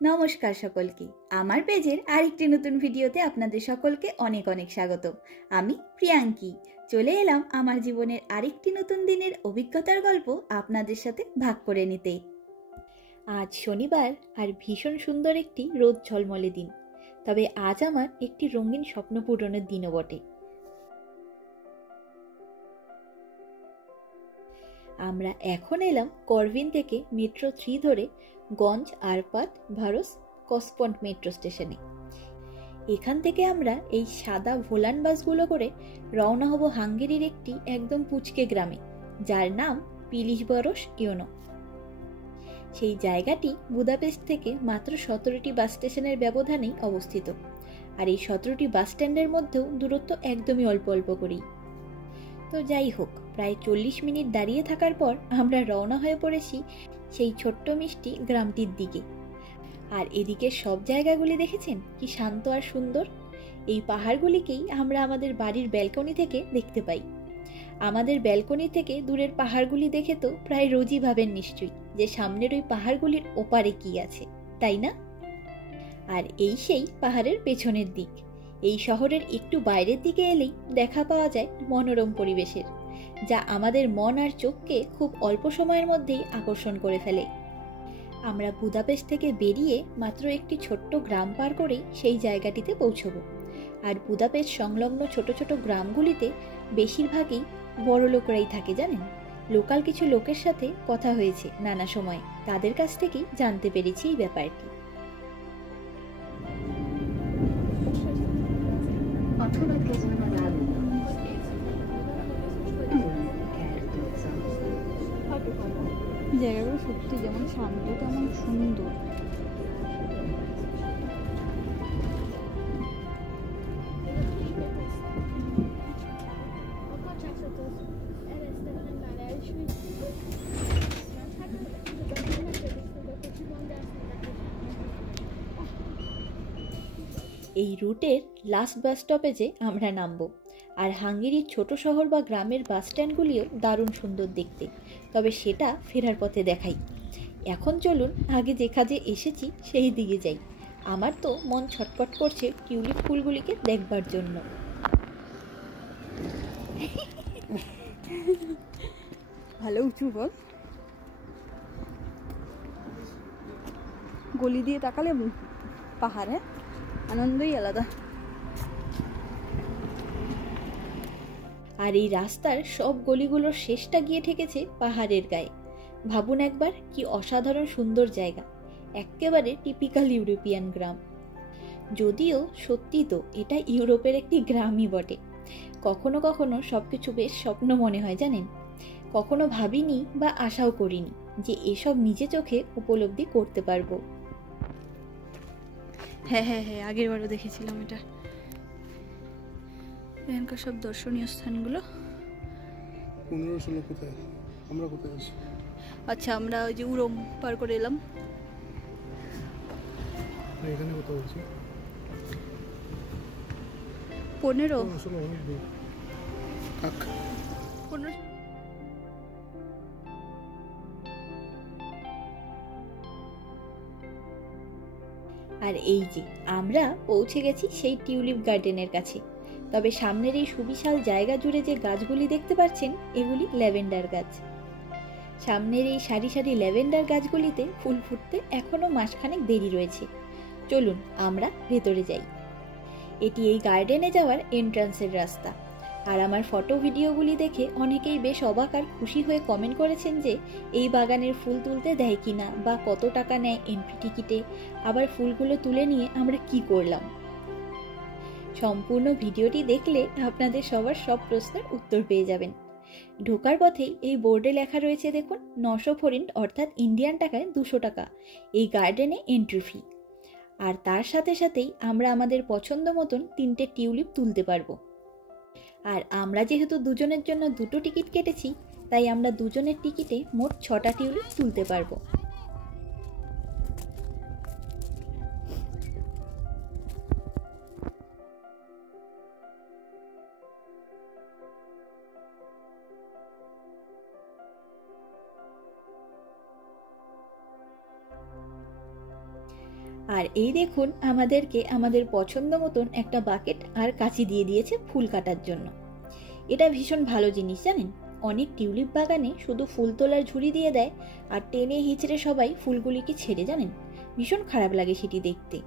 নমস্কার সকলকে, আমার পেজের আরেকটি নতুন ভিডিওতে আপনাদের সকলকে অনেক অনেক স্বাগত। আমি প্রিয়াঙ্কি চলে এলাম আমার জীবনের আরেকটি নতুন দিনের অভিজ্ঞতার গল্প আপনাদের সাথে ভাগ করে নিতে। আজ শনিবার আর ভীষণ সুন্দর একটি রোদ ঝলমলে দিন। তবে আজ আমার একটি রঙিন স্বপ্ন পূরণের দিনও বটে। আমরা এখন এলাম করভিন থেকে মেট্রো 3 ধরে গঞ্জ আরপাত ভারস কসপন্ট মেট্রো স্টেশনে। এখান থেকে আমরা এই সাদা ভোলান বাসগুলো করে রওনা হব হাঙ্গেরির একটি একদম পুচকে গ্রামে, যার নাম পিলিসবরস ইয়োনো। সেই জায়গাটি বুদাপেস্ট থেকে মাত্র 17টি বাস স্টেশনের ব্যবধানেই অবস্থিত। আর এই 17টি বাস স্ট্যান্ডের মধ্যেও দূরত্ব একদমই অল্প অল্প করেই। তো যাই হোক, প্রায় 40 মিনিট দাঁড়িয়ে থাকার পর আমরা রওনা হয়ে পড়েছি সেই ছোট্ট মিষ্টি গ্রামটির দিকে। আর এদিকে সব জায়গাগুলি দেখেছেন কি শান্ত আর সুন্দর। এই পাহাড়গুলিকেই আমরা আমাদের বাড়ির ব্যালকনি থেকে দেখতে পাই। আমাদের ব্যালকনি থেকে দূরের পাহাড়গুলি দেখে তো প্রায় রোজই ভাবেন নিশ্চয়ই যে সামনের ওই পাহাড়গুলির ওপারে কি আছে, তাই না? আর এই সেই পাহাড়ের পেছনের দিক। এই শহরের একটু বাইরের দিকে এলেই দেখা পাওয়া যায় মনোরম পরিবেশের, যা আমাদের মন আর চোখকে খুব অল্প সময়ের মধ্যেই আকর্ষণ করে ফেলে। আমরা বুদাপেস্ট থেকে বেরিয়ে মাত্র একটি ছোট্ট গ্রাম পার করেই সেই জায়গাটিতে পৌঁছব। আর বুদাপেস্ট সংলগ্ন ছোট ছোট গ্রামগুলিতে বেশিরভাগই বড় লোকরাই থাকে, জানেন। লোকাল কিছু লোকের সাথে কথা হয়েছে নানা সময়, তাদের কাছ থেকেই জানতে পেরেছি এই ব্যাপারটি। জায়গাগুলো সত্যি যেমন শান্ত তেমন সুন্দর। এই রুটের লাস্ট বাস স্টপেজে আমরা নামব। আর হাঙ্গেরির ছোট শহর বা গ্রামের বাস স্ট্যান্ডগুলিও দারুণ সুন্দর দেখতে, তবে সেটা ফেরার পথে দেখাই। এখন চলুন আগে যে কাজে এসেছি সেই দিকে যাই। আমার তো মন ছটফট করছে টিউলিপ ফুলগুলিকে দেখবার জন্য। ভালো উঁচু বল, গলি দিয়ে তাকালে পাহাড়ে আনন্দই আলাদা। আর এই রাস্তার সব গলিগুলোর শেষটা গিয়ে ঠেকেছে পাহাড়ের গায়ে। ভাবুন একবার, কি অসাধারণ সুন্দর জায়গা, একেবারে টিপিক্যাল ইউরোপিয়ান গ্রাম। যদিও সত্যি তো এটা ইউরোপের একটি গ্রামই বটে। কখনো কখনো সবকিছু বেশ স্বপ্ন মনে হয়, জানেন। কখনো ভাবিনি বা আশাও করিনি যে এসব নিজে চোখে উপলব্ধি করতে পারবো। হ্যাঁ হ্যাঁ হ্যাঁ, আগের বারও দেখেছিলাম এটা। এখানকার সব দর্শনীয় স্থানগুলো। 15-16 কোথায়, আমরা কোথায় আছি? আচ্ছা, আমরা ওই যে উরম পার করে এলাম। এখানে কোথাও আছি 15 আসলে অনেক দূর। কাক 15। আর এই যে আমরা পৌঁছে গেছি সেই টিউলিপ গার্ডেনের কাছে। তবে সামনের এই সুবিশাল জায়গা জুড়ে যে গাছগুলি দেখতে পাচ্ছেন, এগুলি ল্যাভেন্ডার গাছ। সামনের এই সারি সারি ল্যাভেন্ডার গাছগুলিতে ফুল ফুটতে এখনো মাসখানেক দেরি রয়েছে। চলুন আমরা ভেতরে যাই। এটি এই গার্ডেনে যাওয়ার এন্ট্রান্সের রাস্তা। আর আমার ফটো ভিডিওগুলি দেখে অনেকেই বেশ অবাক আর খুশি হয়ে কমেন্ট করেছেন যে এই বাগানের ফুল তুলতে দেয় কিনা, বা কত টাকা নেয় এন্ট্রি টিকিটে, আবার ফুলগুলো তুলে নিয়ে আমরা কি করলাম। সম্পূর্ণ ভিডিওটি দেখলে আপনাদের সবার সব প্রশ্নের উত্তর পেয়ে যাবেন। ঢোকার পথেই এই বোর্ডে লেখা রয়েছে দেখুন, 900 ফরিন্ট অর্থাৎ ইন্ডিয়ান টাকায় 200 টাকা এই গার্ডেনে এন্ট্রি ফি। আর তার সাথে সাথেই আমরা আমাদের পছন্দ মতন 3টে টিউলিপ তুলতে পারবো। আর আমরা যেহেতু দুজনের জন্য 2টো টিকিট কেটেছি, তাই আমরা দুজনের টিকিটে মোট 6টা টিউলিপ তুলতে পারবো। আর এই দেখুন আমাদেরকে আমাদের পছন্দ মতন একটা বাকেট আর কাঁচি দিয়ে দিয়েছে ফুল কাটার জন্য। এটা ভীষণ ভালো জিনিস জানেন। অনেক টিউলিপ বাগানে শুধু ফুল তোলার ঝুড়ি দিয়ে দেয় আর টেনে হিচড়ে সবাই ফুলগুলিকে ছেড়ে, জানেন, ভীষণ খারাপ লাগে সেটি দেখতে।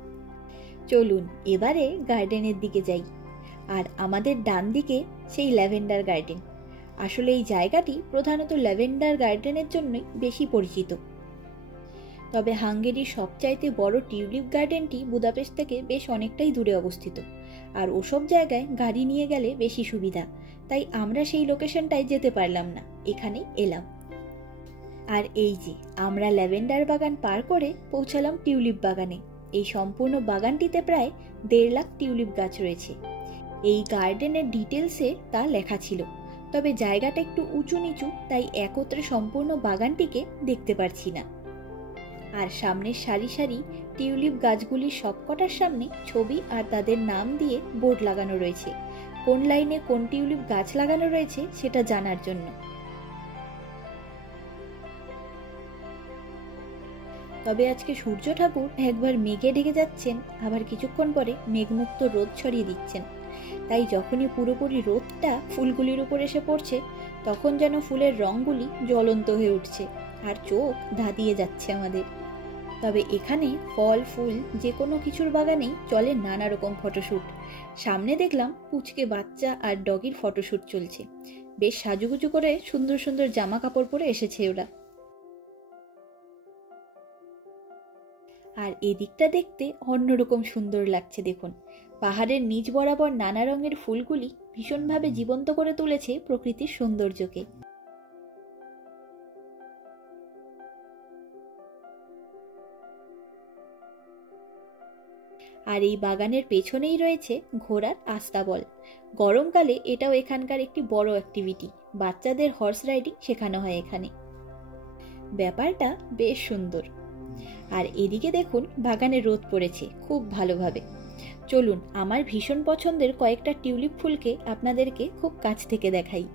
চলুন এবারে গার্ডেনের দিকে যাই। আর আমাদের ডান দিকে সেই ল্যাভেন্ডার গার্ডেন। আসলে এই জায়গাটি প্রধানত ল্যাভেন্ডার গার্ডেনের জন্যই বেশি পরিচিত। তবে হাঙ্গেরির সবচাইতে বড় টিউলিপ গার্ডেনটি বুদাপেস্ট থেকে বেশ অনেকটাই দূরে অবস্থিত, আর ওসব জায়গায় গাড়ি নিয়ে গেলে বেশি সুবিধা, তাই আমরা সেই লোকেশনটায় যেতে পারলাম না, এখানে এলাম। আর এই যে আমরা ল্যাভেন্ডার বাগান পার করে পৌঁছালাম টিউলিপ বাগানে। এই সম্পূর্ণ বাগানটিতে প্রায় 1.5 লাখ টিউলিপ গাছ রয়েছে। এই গার্ডেনের ডিটেলসে তা লেখা ছিল, তবে জায়গাটা একটু উঁচু নিচু, তাই একত্রে সম্পূর্ণ বাগানটিকে দেখতে পারছি না। আর সামনের সারি সারি টিউলিপ গাছগুলির সবকটার সামনে ছবি আর তাদের নাম দিয়ে বোর্ড লাগানো রয়েছে, কোন লাইনে কোন টিউলিপ গাছ লাগানো রয়েছে সেটা জানার জন্য। তবে আজকে সূর্য ঠাকুর একবার মেঘে ঢেকে যাচ্ছেন, আবার কিছুক্ষণ পরে মেঘমুক্ত রোদ ছড়িয়ে দিচ্ছেন। তাই যখনই পুরোপুরি রোদটা ফুলগুলির উপর এসে পড়ছে, তখন যেন ফুলের রঙগুলি জ্বলন্ত হয়ে উঠছে আর চোখ ধাঁধিয়ে যাচ্ছে আমাদের। তবে এখানে ফল ফুল যে কোনো কিছুর বাগানেই চলে নানা রকম ফটোশ্যুট। সামনে দেখলাম পুচকে বাচ্চা আর ডগির ফটোশ্যুট চলছে। বেশ সাজুগুজু করে সুন্দর সুন্দর জামা কাপড় পরে এসেছে ওরা। আর এদিকটা দেখতে অন্যরকম সুন্দর লাগছে দেখুন। পাহাড়ের নিচ বরাবর নানা রঙের ফুলগুলি ভীষণভাবে জীবন্ত করে তুলেছে প্রকৃতির সৌন্দর্যকে। আর এই বাগানের পেছনেই রয়েছে ঘোড়ার আস্তাবল। গরমকালে এটাও এখানকার একটি বড় অ্যাক্টিভিটি। বাচ্চাদের হর্স রাইডিং শেখানো হয় এখানে। ব্যাপারটা বেশ সুন্দর। আর এদিকে দেখুন বাগানে রোদ পড়েছে খুব ভালোভাবে। চলুন আমার ভীষণ পছন্দের কয়েকটা টিউলিপ ফুলকে আপনাদেরকে খুব কাছ থেকে দেখাই।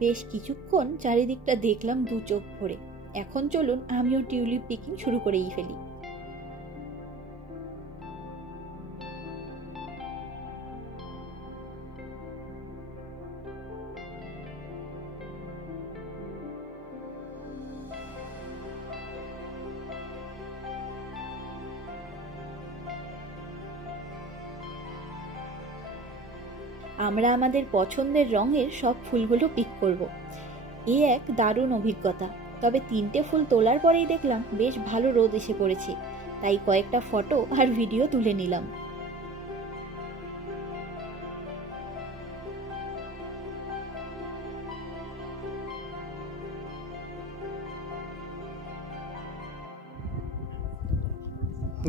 বেশ কিছুক্ষণ চারিদিকটা দেখলাম দু চোখ ভরে। এখন চলুন আমিও টিউলিপ পিকিং শুরু করেই ফেলি। আমরা আমাদের পছন্দের রঙের সব ফুলগুলো পিক করব। এ এক দারুণ অভিজ্ঞতা। তবে 3টে ফুল তোলার পরেই দেখলাম বেশ ভালো রোদ এসে পড়েছে, তাই কয়েকটা ফটো আর ভিডিও তুলে নিলাম।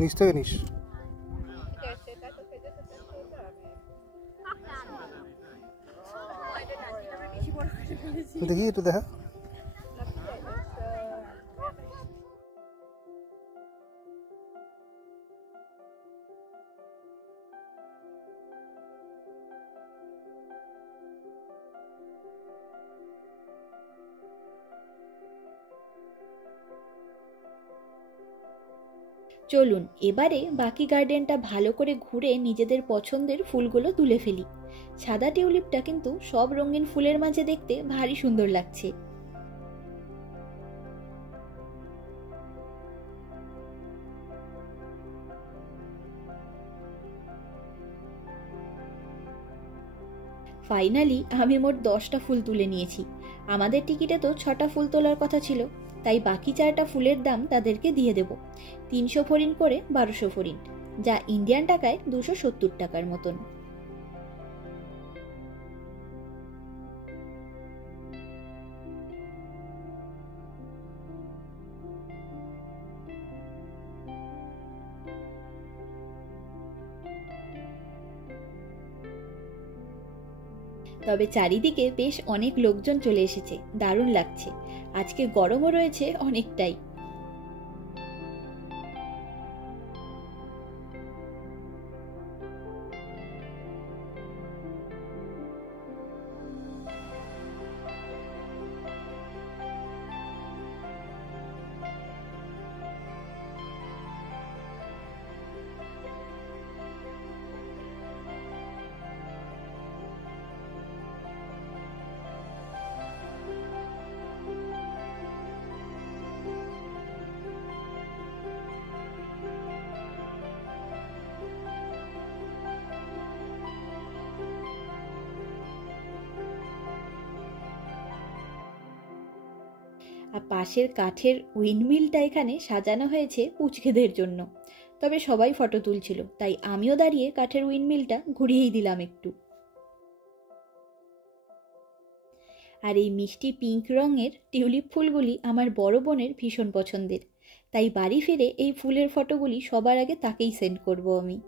নিচ থেকে নিস। দেখি একটু দেখা। চলুন এবারে বাকি গার্ডেনটা ভালো করে ঘুরে নিজেদের পছন্দের ফুলগুলো তুলে ফেলি। সাদা টিউলিপটা কিন্তু সব রঙিন ফুলের মাঝে দেখতে ভারী সুন্দর লাগছে। ফাইনালি আমি মোট 10টা ফুল তুলে নিয়েছি। আমাদের টিকিটে তো 6টা ফুল তোলার কথা ছিল, তাই বাকি 4টা ফুলের দাম তাদেরকে দিয়ে দেব। 300 ফরিন করে 1200 ফরিন, যা ইন্ডিয়ান টাকায় 270 টাকার মতন। তবে চারিদিকে বেশ অনেক লোকজন চলে এসেছে, দারুণ লাগছে। আজকে গরমও রয়েছে অনেকটাই। আর পাশের কাঠের উইন্ডমিলটা এখানে সাজানো হয়েছে পুচকেদের জন্য। তবে সবাই ফটো তুলছিল, তাই আমিও দাঁড়িয়ে কাঠের উইন্ডমিলটা ঘুরিয়েই দিলাম একটু। আর এই মিষ্টি পিঙ্ক রঙের টিউলিপ ফুলগুলি আমার বড় বোনের ভীষণ পছন্দের, তাই বাড়ি ফিরে এই ফুলের ফটোগুলি সবার আগে তাকেই সেন্ড করব আমি।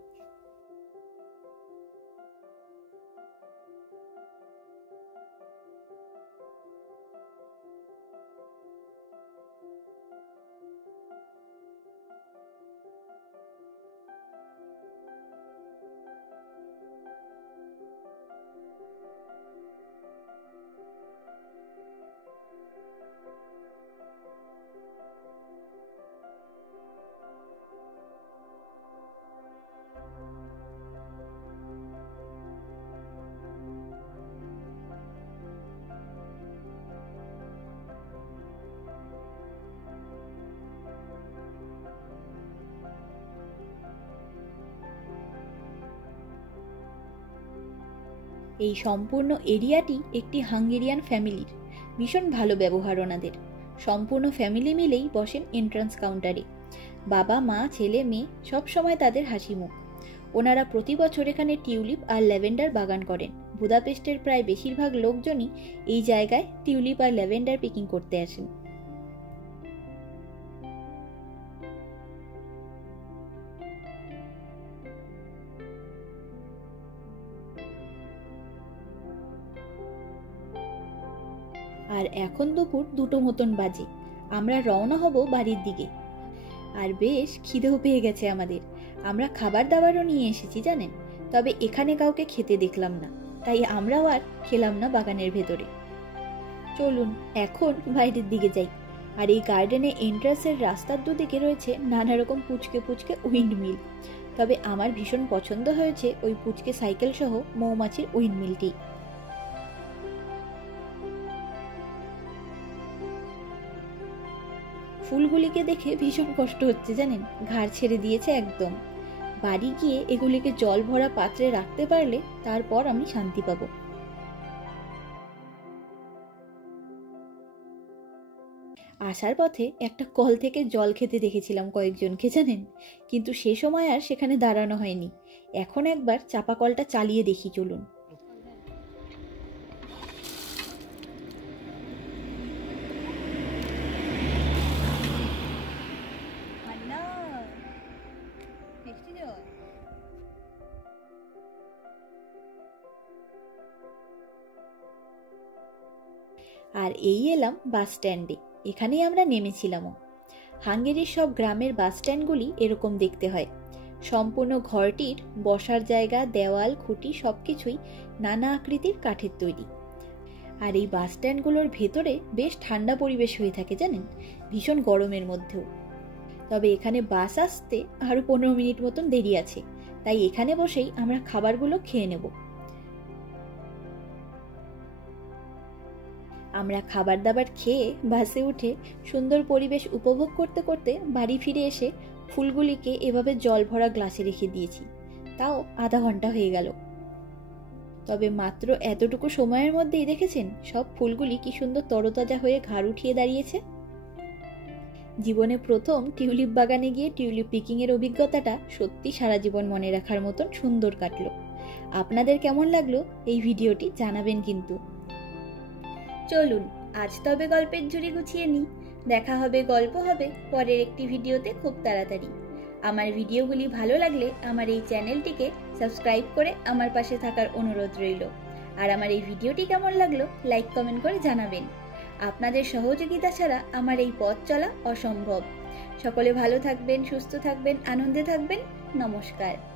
এই সম্পূর্ণ এরিয়াটি একটি হাঙ্গেরিয়ান ফ্যামিলির, ভীষণ ভালো ব্যবহার ওনাদের। সম্পূর্ণ ফ্যামিলি মিলেই বসেন এন্ট্রান্স কাউন্টারে। বাবা মা ছেলে মেয়ে সব সময় তাদের হাসি মুখ। ওনারা প্রতি বছর এখানে টিউলিপ আর ল্যাভেন্ডার বাগান করেন। বুদাপেস্টের প্রায় বেশিরভাগ লোকজনই এই জায়গায় টিউলিপ আর ল্যাভেন্ডার পিকিং করতে আসেন। আর এখন দুপুর 2টো মতন বাজে। আমরা রওনা হব বাড়ির দিকে। আর বেশ খিদেও পেয়ে গেছে আমাদের। আমরা খাবার দাবারও নিয়ে এসেছি জানেন, তবে এখানে কাউকে খেতে দেখলাম না, তাই আমরাও আর খেলাম না বাগানের ভেতরে। চলুন এখন বাইরের দিকে যাই। আর এই গার্ডেনে এন্ট্রান্সের রাস্তার দুদিকে রয়েছে নানা রকম পুচকে পুচকে উইন্ডমিল। তবে আমার ভীষণ পছন্দ হয়েছে ওই পুচকে সাইকেল সহ মৌমাছির উইন্ডমিলটি। ফুলগুলিকে দেখে ভীষণ কষ্ট হচ্ছে জানেন, ঘাড় ছেড়ে দিয়েছে একদম। বাড়ি গিয়ে এগুলিকে জল ভরা পাত্রে রাখতে পারলে তারপর আমি শান্তি পাবো। আসার পথে একটা কল থেকে জল খেতে দেখেছিলাম কয়েকজনকে জানেন, কিন্তু সে সময় আর সেখানে দাঁড়ানো হয়নি। এখন একবার চাপা কলটা চালিয়ে দেখি চলুন। আর এই এলাম বাস স্ট্যান্ডে। এখানেই আমরা নেমেছিলামও। হাঙ্গেরির সব গ্রামের বাস স্ট্যান্ডগুলি এরকম দেখতে হয়। সম্পূর্ণ ঘরটির বসার জায়গা, দেওয়াল, খুঁটি সবকিছুই নানা আকৃতির কাঠের তৈরি। আর এই বাস স্ট্যান্ডগুলোর ভেতরে বেশ ঠান্ডা পরিবেশ হয়ে থাকে জানেন, ভীষণ গরমের মধ্যেও। তবে এখানে বাস আসতে আরো 15 মিনিট মতন দেরি আছে, তাই এখানে বসেই আমরা খাবারগুলো খেয়ে নেব। আমরা খাবার দাবার খেয়ে বাসে উঠে সুন্দর পরিবেশ উপভোগ করতে করতে বাড়ি ফিরে এসে ফুলগুলিকে এভাবে জল ভরা গ্লাসে রেখে দিয়েছি। তাও আধা ঘন্টা হয়ে গেল। তবে মাত্র এতটুকু সময়ের মধ্যেই দেখেছেন সব ফুলগুলি কি সুন্দর তরতাজা হয়ে ঘাড় উঠিয়ে দাঁড়িয়েছে। জীবনে প্রথম টিউলিপ বাগানে গিয়ে টিউলিপ পিকিং এর অভিজ্ঞতাটা সত্যি সারা জীবন মনে রাখার মতন সুন্দর কাটলো। আপনাদের কেমন লাগলো এই ভিডিওটি জানাবেন কিন্তু। চলুন আজ তবে গল্পের ঝুড়ি গুছিয়ে নিই। দেখা হবে, গল্প হবে পরের একটি ভিডিওতে খুব তাড়াতাড়ি। আমার ভিডিওগুলি ভালো লাগলে আমার এই চ্যানেলটিকে সাবস্ক্রাইব করে আমার পাশে থাকার অনুরোধ রইল। আর আমার এই ভিডিওটি কেমন লাগলো লাইক কমেন্ট করে জানাবেন। আপনাদের সহযোগিতা ছাড়া আমার এই পথ চলা অসম্ভব। সকলে ভালো থাকবেন, সুস্থ থাকবেন, আনন্দে থাকবেন। নমস্কার।